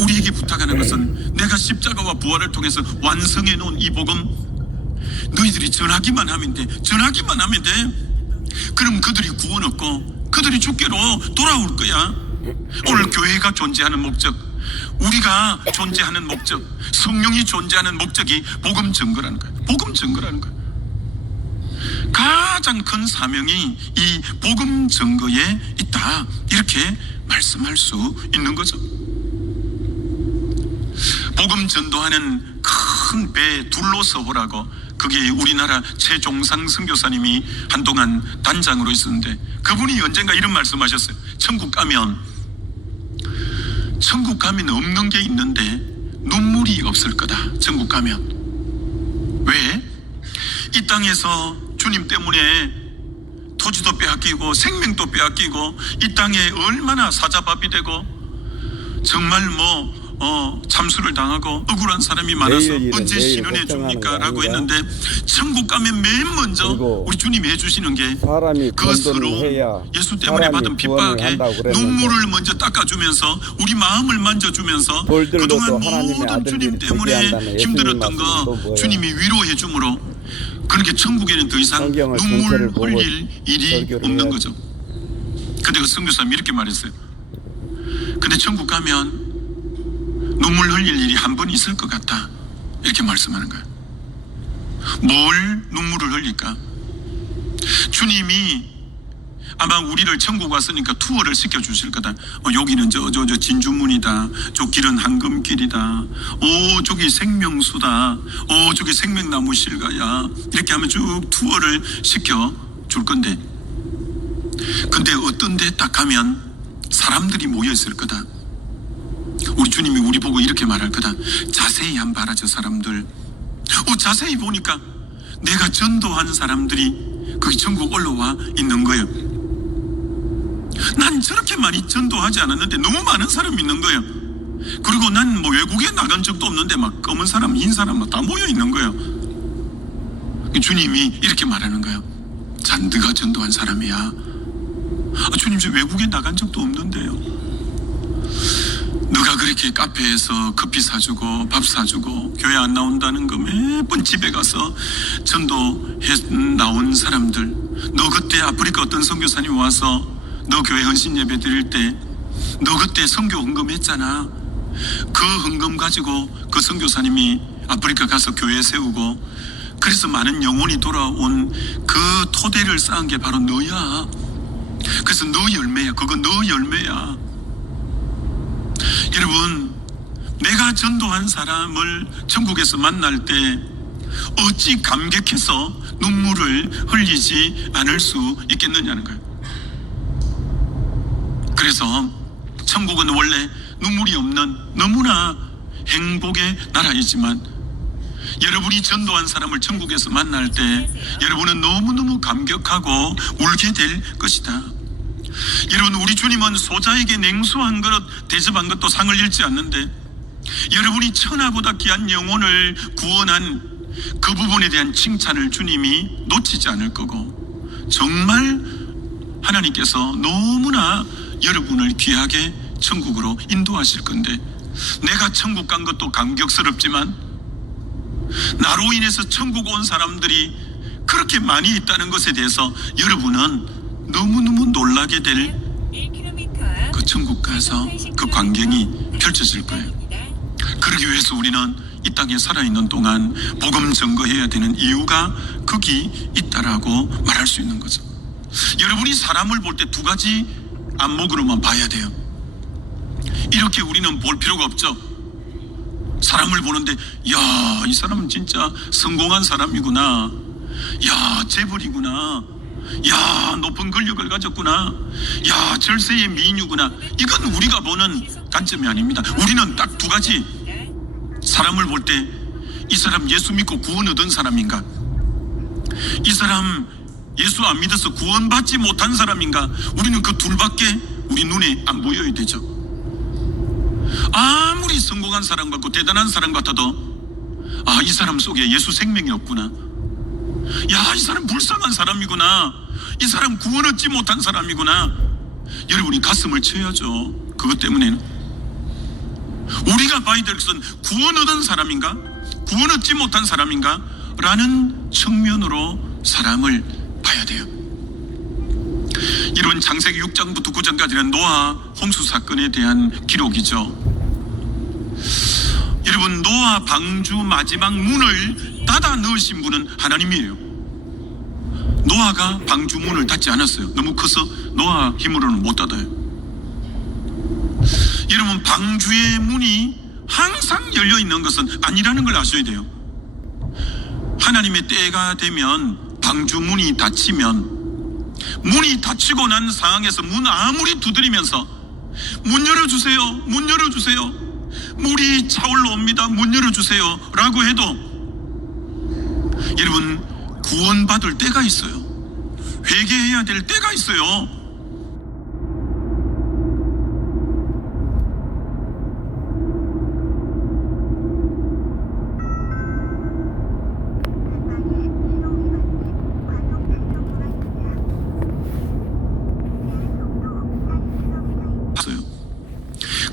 우리에게 부탁하는 것은 내가 십자가와 부활을 통해서 완성해 놓은 이 복음 너희들이 전하기만 하면 돼. 전하기만 하면 돼. 그럼 그들이 구원 얻고 그들이 주께로 돌아올 거야. 오늘 교회가 존재하는 목적, 우리가 존재하는 목적, 성령이 존재하는 목적이 복음 증거라는 거야. 복음 증거라는 거야. 가장 큰 사명이 이 복음 증거에 있다, 이렇게 말씀할 수 있는 거죠. 복음 전도하는 큰 배 둘로서호라고, 그게 우리나라 최종상 선교사님이 한동안 단장으로 있었는데, 그분이 언젠가 이런 말씀하셨어요. 천국 가면 없는 게 있는데 눈물이 없을 거다. 천국 가면. 왜? 이 땅에서 주님 때문에 토지도 빼앗기고 생명도 빼앗기고 이 땅에 얼마나 사자밥이 되고 정말 참수를 당하고 억울한 사람이 많아서 언제 신원해 줍니까? 라고 했는데, 천국 가면 맨 먼저 우리 주님이 해주시는 게 그 서러운 예수 때문에 받은 핍박에 눈물을 먼저 닦아주면서 우리 마음을 만져주면서 그동안 모든 주님 때문에 힘들었던 거 주님이 위로해 주므로, 그렇게 천국에는 더 이상 눈물 흘릴 일이 없는 거죠. 근데 그 선교사님이 이렇게 말했어요. 근데 천국 가면 눈물 흘릴 일이 한 번 있을 것 같다, 이렇게 말씀하는 거예요. 뭘 눈물을 흘릴까? 주님이 아마 우리를 천국 왔으니까 투어를 시켜주실 거다. 여기는 저 진주문이다. 저 길은 황금길이다. 저기 생명수다. 저기 생명나무 실가야. 이렇게 하면 쭉 투어를 시켜줄 건데, 근데 어떤 데 딱 가면 사람들이 모여있을 거다. 우리 주님이 우리 보고 이렇게 말할 거다. 자세히 한번 봐라, 저 사람들. 자세히 보니까 내가 전도한 사람들이 거기 천국 올라와 있는 거예요. 난 저렇게 많이 전도하지 않았는데 너무 많은 사람이 있는 거예요. 그리고 난 외국에 나간 적도 없는데 막 검은 사람, 흰 사람 다 모여 있는 거예요. 주님이 이렇게 말하는 거예요. 잔드가 전도한 사람이야. 주님, 저 외국에 나간 적도 없는데요. 너가 그렇게 카페에서 커피 사주고 밥 사주고 교회 안 나온다는 거 매번 집에 가서 전도해 나온 사람들, 너 그때 아프리카 어떤 선교사님 와서 너 교회 헌신 예배 드릴 때 너 그때 선교 헌금했잖아. 그 헌금 가지고 그 선교사님이 아프리카 가서 교회 세우고 그래서 많은 영혼이 돌아온 그 토대를 쌓은 게 바로 너야. 그래서 너 열매야. 그거 너 열매야. 여러분, 내가 전도한 사람을 천국에서 만날 때 어찌 감격해서 눈물을 흘리지 않을 수 있겠느냐는 거예요. 그래서 천국은 원래 눈물이 없는 너무나 행복의 나라이지만, 여러분이 전도한 사람을 천국에서 만날 때 여러분은 너무너무 감격하고 울게 될 것이다. 여러분, 우리 주님은 소자에게 냉수 한 그릇 대접한 것도 상을 잃지 않는데, 여러분이 천하보다 귀한 영혼을 구원한 그 부분에 대한 칭찬을 주님이 놓치지 않을 거고, 정말 하나님께서 너무나 여러분을 귀하게 천국으로 인도하실 건데, 내가 천국 간 것도 감격스럽지만 나로 인해서 천국 온 사람들이 그렇게 많이 있다는 것에 대해서 여러분은 너무너무 놀라게 될 그 천국 가서 그 광경이 펼쳐질 거예요. 그러기 위해서 우리는 이 땅에 살아있는 동안 복음 증거해야 되는 이유가 거기 있다라고 말할 수 있는 거죠. 여러분이 사람을 볼 때 두 가지 안목으로만 봐야 돼요. 이렇게 우리는 볼 필요가 없죠. 사람을 보는데, 야, 이 사람은 진짜 성공한 사람이구나. 야, 재벌이구나. 야, 높은 권력을 가졌구나. 야, 절세의 미인이구나. 이건 우리가 보는 관점이 아닙니다. 우리는 딱 두 가지. 사람을 볼 때 이 사람 예수 믿고 구원 얻은 사람인가, 이 사람 예수 안 믿어서 구원받지 못한 사람인가, 우리는 그 둘밖에 우리 눈에 안 보여야 되죠. 아무리 성공한 사람 같고 대단한 사람 같아도, 이 사람 속에 예수 생명이 없구나. 야, 이 사람 불쌍한 사람이구나. 이 사람 구원 얻지 못한 사람이구나. 여러분이 가슴을 쳐야죠. 그것 때문에는 우리가 봐야 될 것은 구원 얻은 사람인가? 구원 얻지 못한 사람인가? 라는 측면으로 사람을 봐야 돼요. 이런 창세기 6장부터 9장까지는 노아 홍수 사건에 대한 기록이죠. 여러분, 노아 방주 마지막 문을 닫아 넣으신 분은 하나님이에요. 노아가 방주 문을 닫지 않았어요. 너무 커서 노아 힘으로는 못 닫아요. 여러분, 방주의 문이 항상 열려 있는 것은 아니라는 걸 아셔야 돼요. 하나님의 때가 되면 방주 문이 닫히면, 문이 닫히고 난 상황에서 문 아무리 두드리면서 문 열어주세요, 문 열어주세요, 물이 차올라 옵니다, 문 열어주세요 라고 해도 여러분, 구원받을 때가 있어요. 회개해야 될 때가 있어요.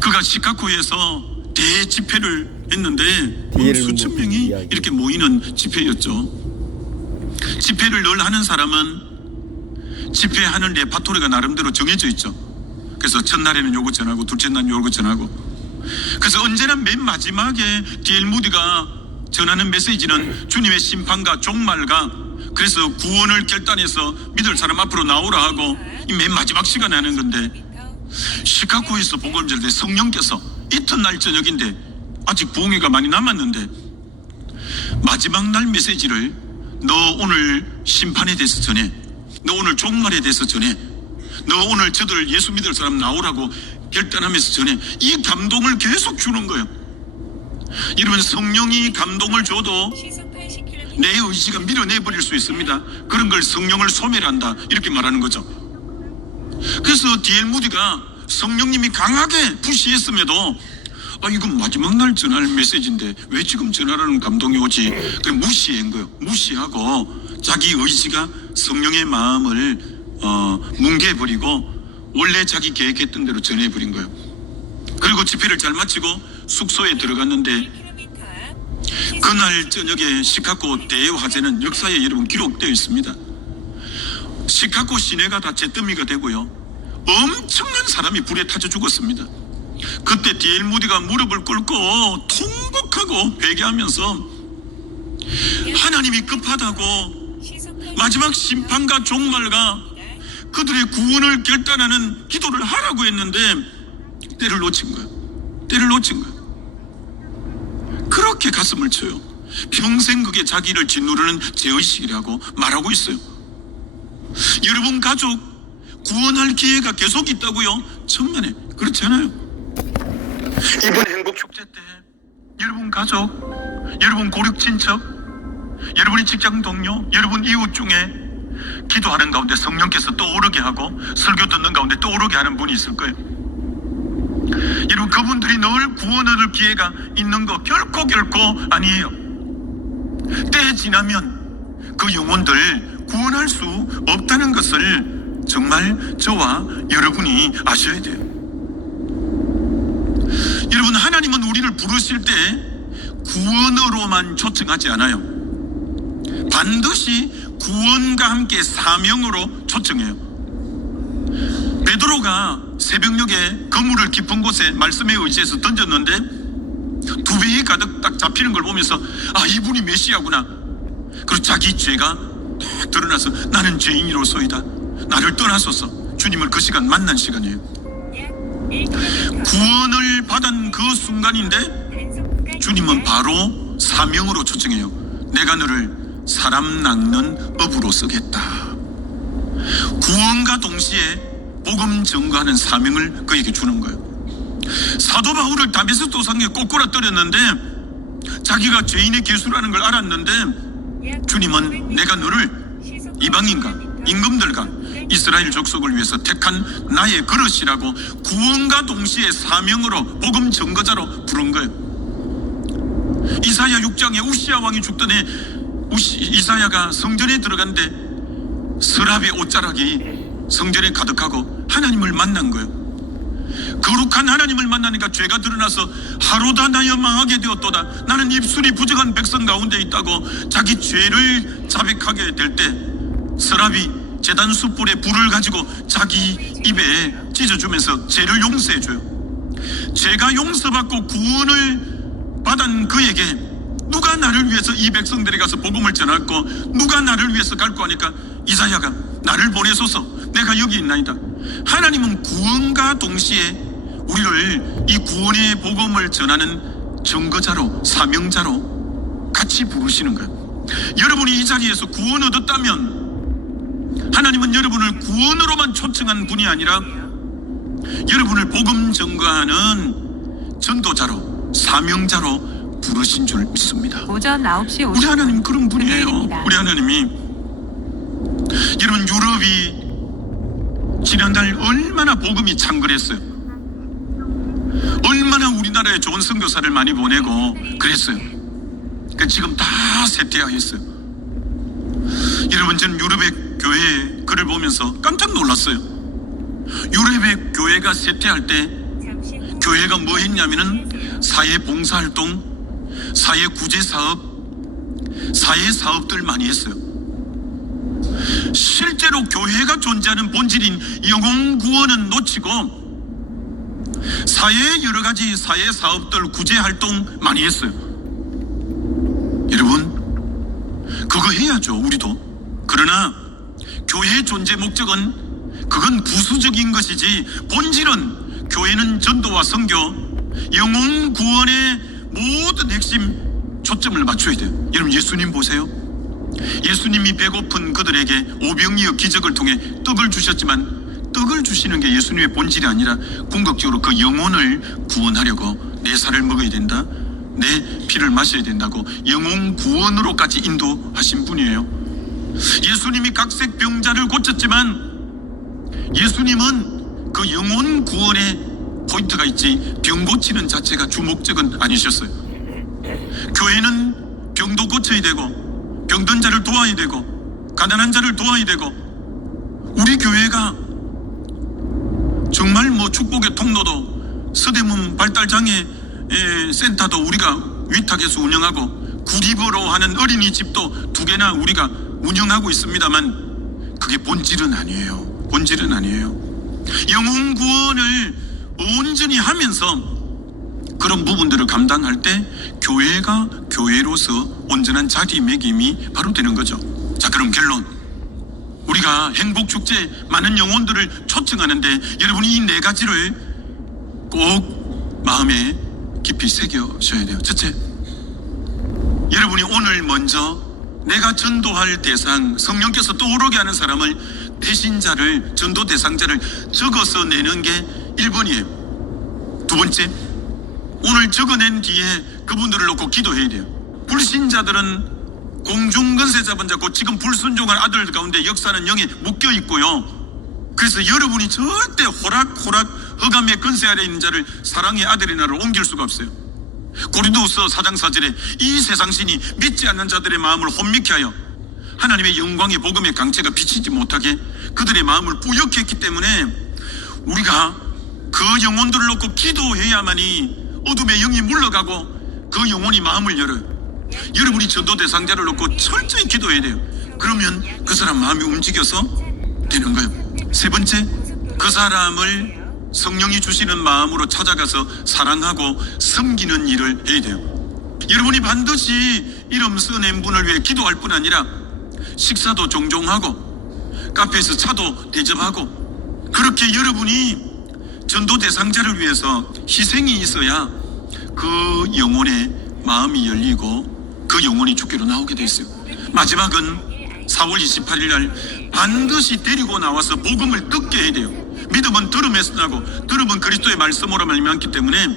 그가 시카고에서 대집회를 했는데 수천 명이 이렇게 모이는 집회였죠. 집회를 늘 하는 사람은 집회하는 레파토리가 나름대로 정해져 있죠. 그래서 첫날에는 요거 전하고 둘째 날은 요거 전하고, 그래서 언제나 맨 마지막에 D.L. 무디가 전하는 메시지는 주님의 심판과 종말과, 그래서 구원을 결단해서 믿을 사람 앞으로 나오라 하고 이 맨 마지막 시간에 하는 건데, 시카고에서 복음을 때 성령께서 이튿날 저녁인데 아직 부흥회가 많이 남았는데 마지막 날 메시지를 너 오늘 심판에 대해서 전해, 너 오늘 종말에 대해서 전해, 너 오늘 저들 예수 믿을 사람 나오라고 결단하면서 전해, 이 감동을 계속 주는 거예요. 여러분, 성령이 감동을 줘도 내 의지가 밀어내버릴 수 있습니다. 그런 걸 성령을 소멸한다 이렇게 말하는 거죠. 그래서 D.L. 무디가 성령님이 강하게 푸시했음에도 이건 마지막 날 전할 메시지인데 왜 지금 전하라는 감동이 오지? 그냥 무시한 거예요. 무시하고 자기 의지가 성령의 마음을 뭉개버리고 원래 자기 계획했던 대로 전해버린 거예요. 그리고 집회를 잘 마치고 숙소에 들어갔는데 그날 저녁에 시카고 대화재는 역사에 여러분 기록되어 있습니다. 시카고 시내가 다 잿더미가 되고요, 엄청난 사람이 불에 타져 죽었습니다. 그때 D.L. 무디가 무릎을 꿇고 통곡하고 회개하면서 하나님이 급하다고 마지막 심판과 종말과 그들의 구원을 결단하는 기도를 하라고 했는데 때를 놓친 거예요. 때를 놓친 거예요. 그렇게 가슴을 쳐요. 평생 그게 자기를 짓누르는 죄의식이라고 말하고 있어요. 여러분 가족 구원할 기회가 계속 있다고요? 천만에 그렇지 않아요. 이번 행복축제 때 여러분 가족, 여러분 고륙 친척, 여러분의 직장 동료, 여러분 이웃 중에 기도하는 가운데 성령께서 떠오르게 하고 설교 듣는 가운데 떠오르게 하는 분이 있을 거예요. 여러분, 그분들이 늘 구원 얻을 기회가 있는 거 결코 아니에요. 때 지나면 그 영혼들 구원할 수 없다는 것을 정말 저와 여러분이 아셔야 돼요. 여러분, 하나님은 우리를 부르실 때 구원으로만 초청하지 않아요. 반드시 구원과 함께 사명으로 초청해요. 베드로가 새벽녘에 그물을 깊은 곳에 말씀에 의지해서 던졌는데 두 배에 가득 딱 잡히는 걸 보면서 이분이 메시아구나. 그리고 자기 죄가 딱 드러나서 나는 죄인이로소이다, 나를 떠나소서. 주님을 그 시간 만난 시간이에요. 구원을 받은 그 순간인데 주님은 바로 사명으로 초청해요. 내가 너를 사람 낚는 업으로 쓰겠다. 구원과 동시에 복음 전가하는 사명을 그에게 주는 거예요. 사도 바울을 다메섹 도상에 꼬꾸라뜨렸는데 자기가 죄인의 개수라는 걸 알았는데 주님은 내가 너를 이방인과 임금들과 이스라엘 족속을 위해서 택한 나의 그릇이라고 구원과 동시에 사명으로 복음 전거자로 부른 거예요. 이사야 6장에 우시야 왕이 죽던 해 이사야가 성전에 들어갔는데 서랍의 옷자락이 성전에 가득하고 하나님을 만난 거예요. 거룩한 하나님을 만나니까 죄가 드러나서 하루다 나여 망하게 되었도다. 나는 입술이 부정한 백성 가운데 있다고 자기 죄를 자백하게 될 때 서랍이 제단 숯불에 불을 가지고 자기 입에 찢어주면서 죄를 용서해줘요. 죄가 용서받고 구원을 받은 그에게 누가 나를 위해서 이 백성들에 가서 복음을 전할고 누가 나를 위해서 갈고 하니까 이사야가 나를 보내소서 내가 여기 있나이다. 하나님은 구원과 동시에 우리를 이 구원의 복음을 전하는 증거자로 사명자로 같이 부르시는 거예요. 여러분이 이 자리에서 구원 얻었다면 하나님은 여러분을 구원으로만 초청한 분이 아니라 여러분을 복음 전가하는 전도자로 사명자로 부르신 줄 믿습니다. 오전 9시 50분. 우리 하나님 그런 분이에요. 금요일입니다. 우리 하나님이 여러분 유럽이 지난달 얼마나 복음이 창궐했어요. 얼마나 우리나라에 좋은 선교사를 많이 보내고 그랬어요. 그러니까 지금 다 쇠퇴하였어요. 여러분 저는 유럽의 교회 글을 보면서 깜짝 놀랐어요. 유럽의 교회가 쇠퇴할 때 교회가 뭐 했냐면은 사회 봉사활동, 사회 구제사업, 사회 사업들 많이 했어요. 실제로 교회가 존재하는 본질인 영혼 구원은 놓치고 사회의 여러 가지 사회 사업들 구제활동 많이 했어요. 여러분 그거 해야죠. 우리도. 그러나 교회의 존재 목적은 그건 부수적인 것이지 본질은 교회는 전도와 선교, 영혼 구원의 모든 핵심 초점을 맞춰야 돼요. 여러분 예수님 보세요. 예수님이 배고픈 그들에게 오병이어 기적을 통해 떡을 주셨지만 떡을 주시는 게 예수님의 본질이 아니라 궁극적으로 그 영혼을 구원하려고 내 살을 먹어야 된다, 내 피를 마셔야 된다고 영혼 구원으로까지 인도하신 분이에요. 예수님이 각색 병자를 고쳤지만 예수님은 그 영혼 구원에 포인트가 있지 병 고치는 자체가 주 목적은 아니셨어요. 교회는 병도 고쳐야 되고 병든 자를 도와야 되고 가난한 자를 도와야 되고 우리 교회가 정말 뭐 축복의 통로도 서대문 발달장애 센터도 우리가 위탁해서 운영하고 구립으로 하는 어린이집도 2개나 우리가 운영하고 있습니다만 그게 본질은 아니에요. 본질은 아니에요. 영혼 구원을 온전히 하면서 그런 부분들을 감당할 때 교회가 교회로서 온전한 자리매김이 바로 되는 거죠. 자, 그럼 결론. 우리가 행복축제 많은 영혼들을 초청하는데 여러분이 이 4가지를 꼭 마음에 깊이 새겨셔야 돼요. 첫째, 여러분이 오늘 먼저 내가 전도할 대상, 성령께서 떠오르게 하는 사람을 대신자를, 전도 대상자를 적어서 내는 게 1번이에요. 2번째, 오늘 적어낸 뒤에 그분들을 놓고 기도해야 돼요. 불신자들은 공중근세 잡은 자고 지금 불순종한 아들 가운데 역사는 영에 묶여 있고요. 그래서 여러분이 절대 호락호락 흑암의 근세 아래 있는 자를 사랑의 아들의 나라로 옮길 수가 없어요. 고린도후서 4장 4절에 이 세상신이 믿지 않는 자들의 마음을 혼미케 하여 하나님의 영광의 복음의 강체가 비치지 못하게 그들의 마음을 뿌옇게 했기 때문에 우리가 그 영혼들을 놓고 기도해야만이 어둠의 영이 물러가고 그 영혼이 마음을 열어요. 여러분이 전도 대상자를 놓고 철저히 기도해야 돼요. 그러면 그 사람 마음이 움직여서 되는 거예요. 3번째, 그 사람을 성령이 주시는 마음으로 찾아가서 사랑하고 섬기는 일을 해야 돼요. 여러분이 반드시 이름 써낸 분을 위해 기도할 뿐 아니라 식사도 종종 하고 카페에서 차도 대접하고 그렇게 여러분이 전도 대상자를 위해서 희생이 있어야 그 영혼의 마음이 열리고 그 영혼이 주께로 나오게 돼 있어요. 마지막은 4월 28일 날 반드시 데리고 나와서 복음을 듣게 해야 돼요. 믿음은 들음에서 나고 들음은 그리스도의 말씀으로 말미암기 때문에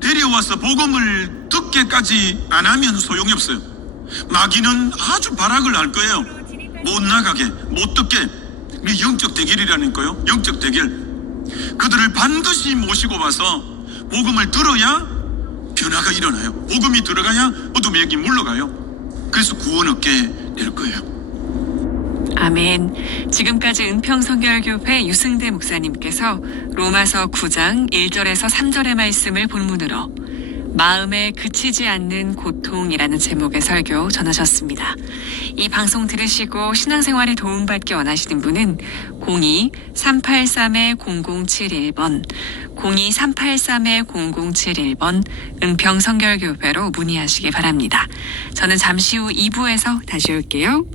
데려와서 복음을 듣게까지 안 하면 소용이 없어요. 마귀는 아주 발악을 할 거예요. 못 나가게, 못 듣게. 이게 영적 대결이라는 거예요. 영적 대결. 그들을 반드시 모시고 와서 복음을 들어야 변화가 일어나요. 복음이 들어가야 어둠의 영이 물러가요. 그래서 구원 얻게 될 거예요. 아멘. 지금까지 은평성결교회 유승대 목사님께서 로마서 9장 1절에서 3절의 말씀을 본문으로 마음에 그치지 않는 고통이라는 제목의 설교 전하셨습니다. 이 방송 들으시고 신앙생활에 도움받기 원하시는 분은 02-383-0071번, 02-383-0071번 은평성결교회로 문의하시기 바랍니다. 저는 잠시 후 2부에서 다시 올게요.